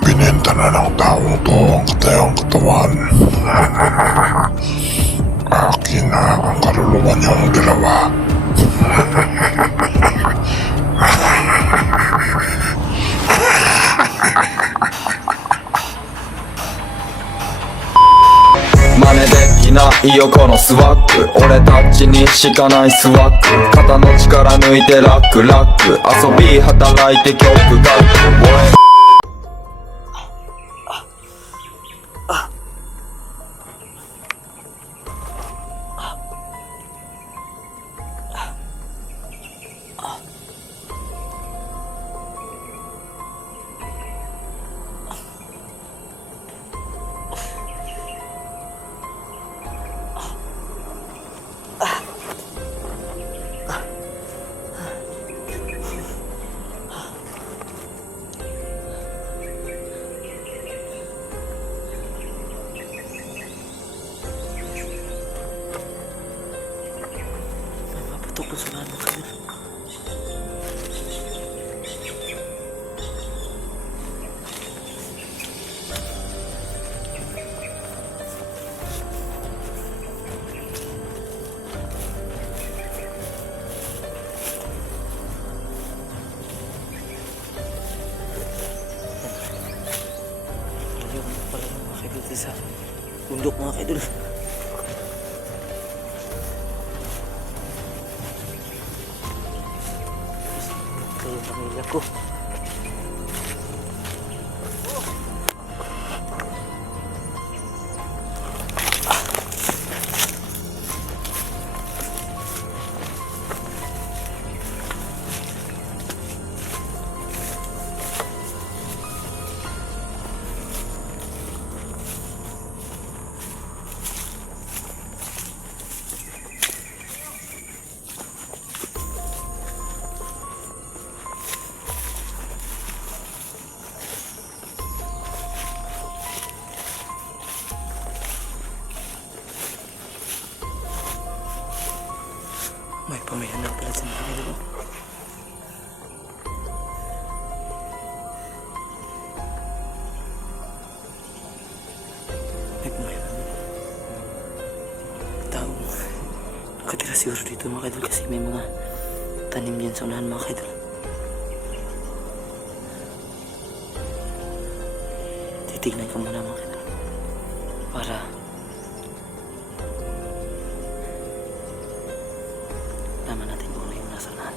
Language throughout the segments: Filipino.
Binenta na ng taong to ang katayang katawan. Akin na ang kaluluwa niyong dalawa.真似できないよこのスワッグ、俺たちにしかないスワッグ、肩の力抜いてラックラック、遊び働いて曲書く。Patok na sa mga kayo. Ayaw mo pala mga kaidol sa bundok mga kaidol. Kayo pamilya ko. May pamayan na pala sa mga kaidol. May pamayan na tao nakatira siguro dito mga kaidol kasi may mga tanim dyan sa unahan mga kaidol. Titignan ko muna mga kaidol para naman natin kung ano yung nasa unahan.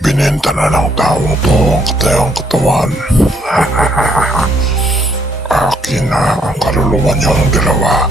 Binenta na ng taong to ang katiang katawan. Akin na ang kaluluwa niyong dalawa.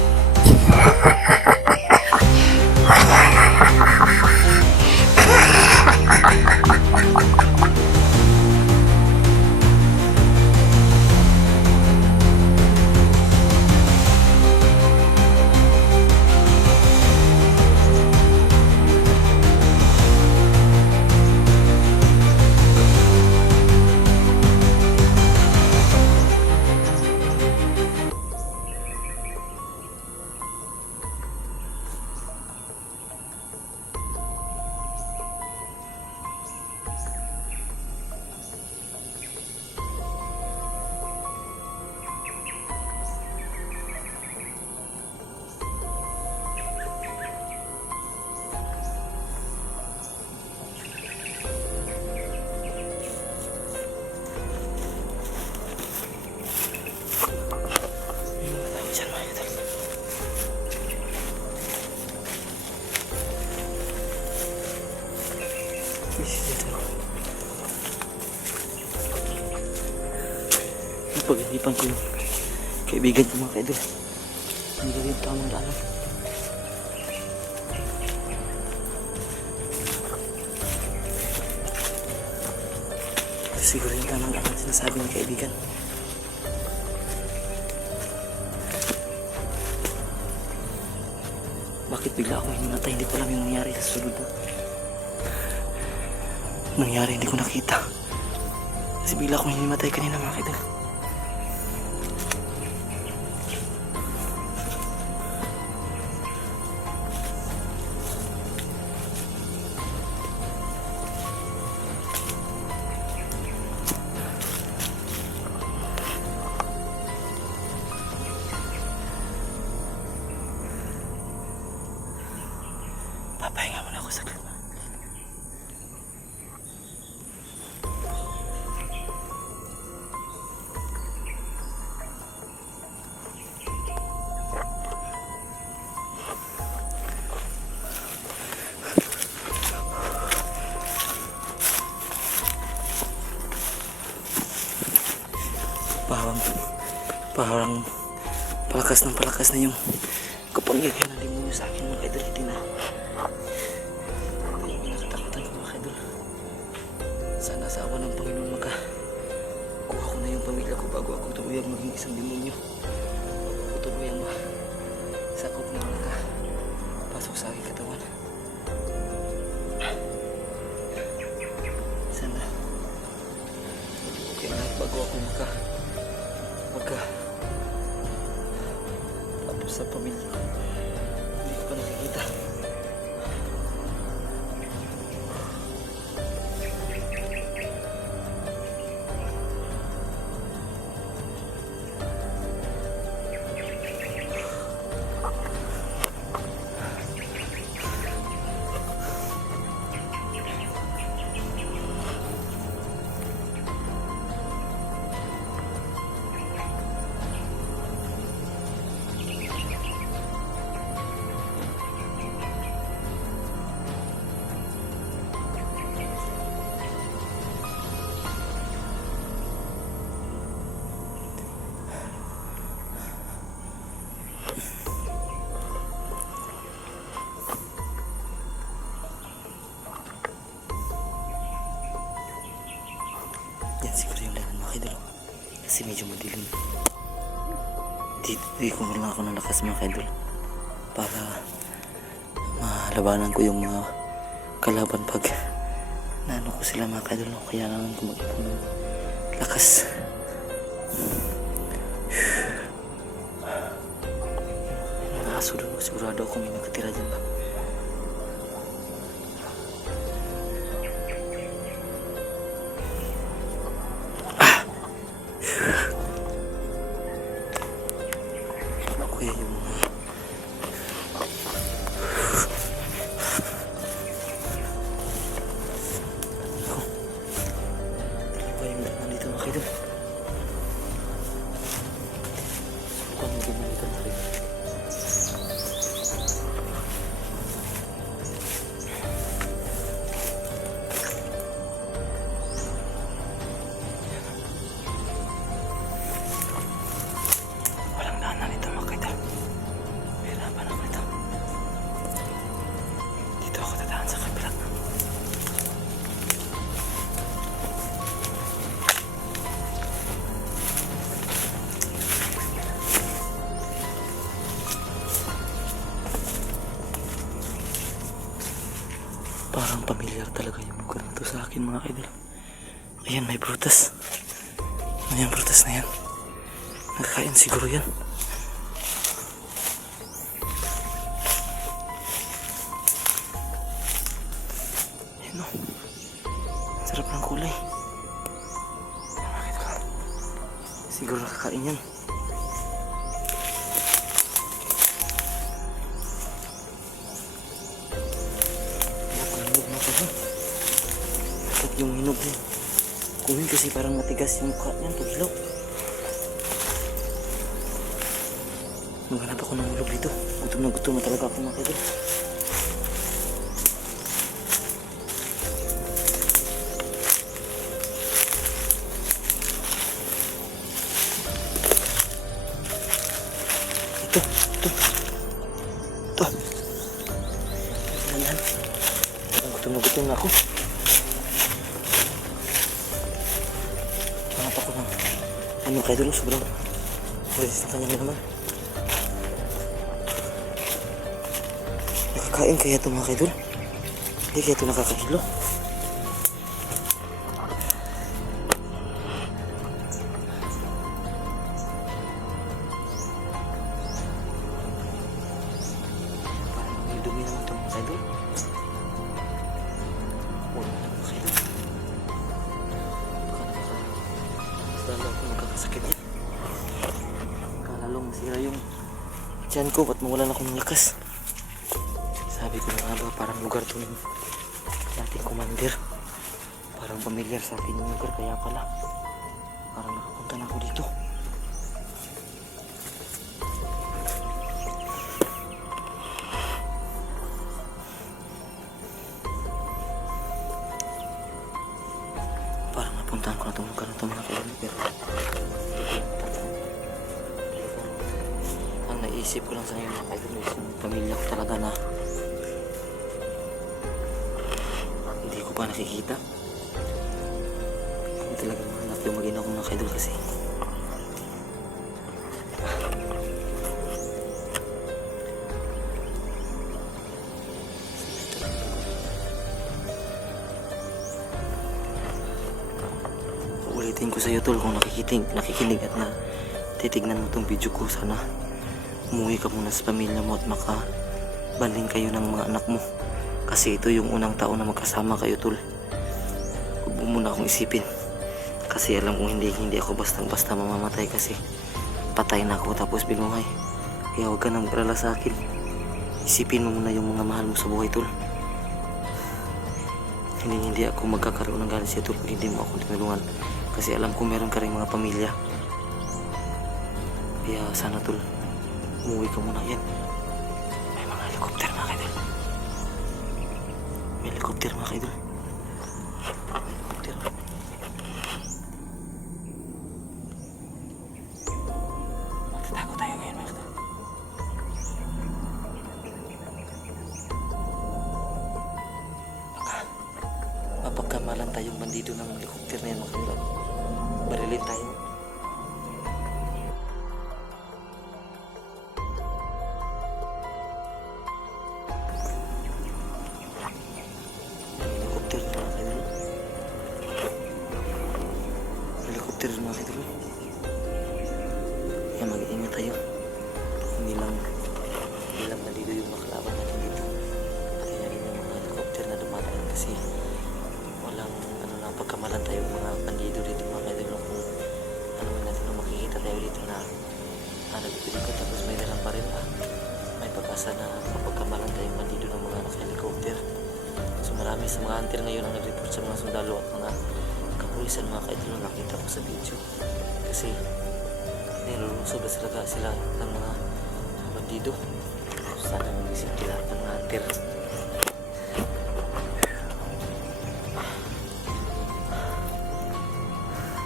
Diyan mga idol. Napag-inipan ko yung kaibigan ko mga idol. Hindi ko yung tamang daanan. Ito siguro yung tamang daanan sinasabi ng kaibigan. Bakit bigla ako hinimatay? Hindi ko alam yung nangyari sa sunod na. Nangyari, hindi ko nakita. Kasi bigla akong hinimatay kanina mga kaibigan. Papahinga muna ako saglit. Parang palakas na yung kapangyarihan ng demonyo sa akin mga idol. Hindi na nakatakutan ko mga idol. Sana sa awa ng Panginoon kuha ko na yung pamilya ko bago ako tuluyang maging isang demonyo. Bago ako tuluyang sakop na nakapasok sa aking katawan. Sana okay na bago ako tapos sa pamilya ko. Hindi ko pa nakikita. Yan siguro yung lanan mga idol. Kasi medyo madilim. Di ko lang ako ng lakas mga idol. Para malabanan ko yung mga kalaban pag naano ko sila mga idol. Kailangan ko mag-ipon ng lakas. Nakasunod mo, sigurado ako may nakatira dyan ba. Kuya yung yung daan dito mga idol. Subukan mo din dito na rin. Parang pamilyar talaga yung lugar na to sa akin mga idol. Ayan, may prutas. Ayan, prutas na yan. Nagkakain siguro yan. Ayan o. Sarap ng kulay. Ayan, mga idol. Siguro nakakain yan. Yung hinog niya. Kuhin kasi parang matigas yung mukha niyan. Tugilaw. Maghanap ako ng ulog dito. Gutom na talaga ako mga idol. Ito. Dahan-dahan. Gutom na ako. Ano kayo dulu sobrang resist na kanya naman. Nakakain kaya ito mga kaidol? Hindi kaya ito nakakahilo? Parang may dumi naman ito mga kaidol. Wala na mga kaidol. Lalo ako magkakasakit yan. Kalalong masira yung tiyan ko, ba't mawalan ako ng lakas. Sabi ko na nga ba, parang lugar to ng dating commander. Parang pamilyar sa akin yung lugar, kaya pala parang nakapunta na ako dito. Parang napuntahan ko na itong lugar na ito mga kaibigan, pero ang naisip ko lang sa ngayon mga kaibigan, yung pamilya ko talaga na hindi ko pa nakikita. Hindi talaga mahanap yung magina ko mga kaibigan kasi ulitin ko sa iyo tol, kung nakikinig at na titignan mo tong video ko, sana umuwi ka muna sa pamilya mo at makabanding kayo ng mga anak mo, kasi ito yung unang taon na magkasama kayo tol. Huwag mo muna akong isipin, kasi alam kong hindi ako basta mamamatay, kasi patay na ako tapos binuhay. Kaya huwag ka nang mag-alala sa akin, isipin mo muna yung mga mahal mo sa buhay tol. Hindi ako magkakaroon ng galit sa tol kung hindi mo ako tinulungan, kasi alam ko meron ka rin mga pamilya. Kaya sana tol, umuwi ka muna. Yan, may mga helicopter mga kaidol. May helicopter mga kaidol. Helicopter. Magtatago tayo ngayon mga kaidol. Mapagkamalan tayong bandido ng helicopter na yan mga kaidol. Barilin tayo. Helicopter mga kaidol. Kaya mag-iingat tayo. Hindi lang bandido yung makalaban natin dito. Pati na rin yung mga helicopter na dumadaan, kasi walang pagkamalan tayo mga bandido dito mga kaidol. Kung man natin nung makikita tayo dito na nagpipilikot tapos may dalang pa rin, may pag-asa na mapagkamalan tayong bandido ng mga naka-helicopter. So marami sa mga hunter ngayon ang nag-report sa mga sundalo at mga kapulisan mga kaidol na nakita ko sa video, kasi nilulusob na sila ng mga bandido. Sana mag-isip lahat ng mga hunter.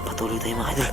Patuloy tayo mga idol.